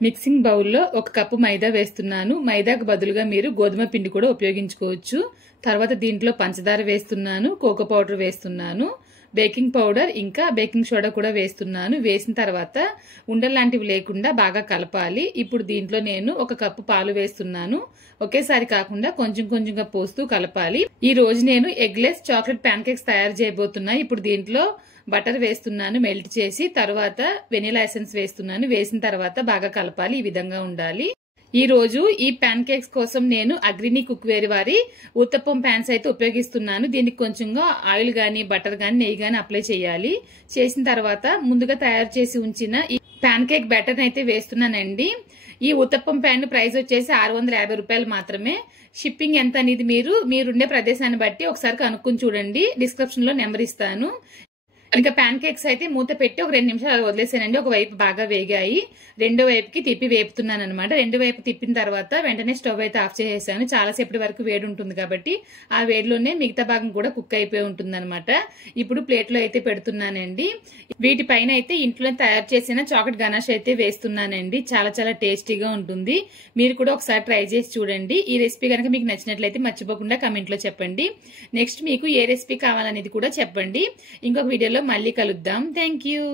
Mixing బౌల్లో 1 cup మైదా వేస్తున్నాను. మైదాకు బదులుగా మీరు గోధుమ పిండి కూడా ఉపయోగించుకోవచ్చు. తర్వాత దీంట్లో పంచదార వేస్తున్నాను, కోకో పౌడర్ వేస్తున్నాను, బేకింగ్ పౌడర్ ఇంకా బేకింగ్ సోడా కూడా వేస్తున్నాను. వేసిన తర్వాత ఉండల్లాంటివి లేకుండా బాగా కలపాలి. ఇప్పుడు దీంట్లో నేను 1 కప్పు పాలు వేస్తున్నాను. ఒకేసారి కాకుండా కొంచెం కొంచెంగా పోస్తూ కలపాలి. ఈ రోజు నేను ఎగ్లెస్ చాక్లెట్ ప్యాన్ కేక్స్ తయారు చేయబోతున్నా. ఇప్పుడు దీంట్లో బటర్ వేస్తున్నాను మెల్ట్ చేసి, తర్వాత వెనిలా ఎసెన్స్ వేస్తున్నాను. వేసిన తర్వాత బాగా కలపాలి. ఈ విధంగా ఉండాలి. ఈ రోజు ఈ ప్యాన్ కేక్స్ కోసం నేను అగ్రినీ కుక్వేర్ వారి ఉత్తప్పం ప్యాన్స్ అయితే ఉపయోగిస్తున్నాను. దీనికి కొంచెంగా ఆయిల్ గాని బటర్ గాని నెయ్యి గాని అప్లై చేయాలి. చేసిన తర్వాత ముందుగా తయారు చేసి ఉంచిన ఈ ప్యాన్ కేక్ బ్యాటర్ అయితే వేస్తున్నానండి. ఈ ఉత్తప్పం ప్యాన్ ప్రైస్ వచ్చేసి 650 రూపాయలు మాత్రమే. షిప్పింగ్ ఎంత అనేది మీరుండే ప్రదేశాన్ని బట్టి ఒకసారి కనుక్కొని చూడండి. డిస్క్రిప్షన్ లో నెంబర్ ఇస్తాను. ఇంకా ప్యాన్ కేక్స్ అయితే మూత పెట్టి ఒక 2 నిమిషాలు వదిలేసానండి. ఒక వైపు బాగా వేగాయి. రెండో వైపుకి తిప్పి వేపుతున్నాను అనమాట. రెండు వైపు తిప్పిన తర్వాత వెంటనే స్టవ్ అయితే ఆఫ్ చేసేసాను. చాలాసేపటి వరకు వేడి ఉంటుంది కాబట్టి ఆ వేడిలోనే మిగతా భాగం కూడా కుక్ అయిపోయి ఉంటుంది అనమాట. ఇప్పుడు ప్లేట్లో అయితే పెడుతున్నానండి. వీటిపైన అయితే ఇంట్లో తయారు చేసిన చాక్లెట్ గనాష్ అయితే వేస్తున్నానండి. చాలా చాలా టేస్టీగా ఉంటుంది. మీరు కూడా ఒకసారి ట్రై చేసి చూడండి. ఈ రెసిపీ కనుక మీకు నచ్చినట్లయితే మర్చిపోకుండా కమెంట్ లో చెప్పండి. నెక్స్ట్ మీకు ఏ రెసిపీ కావాలనేది కూడా చెప్పండి. ఇంకొక వీడియోలో మళ్ళీ కలుద్దాం. Thank you.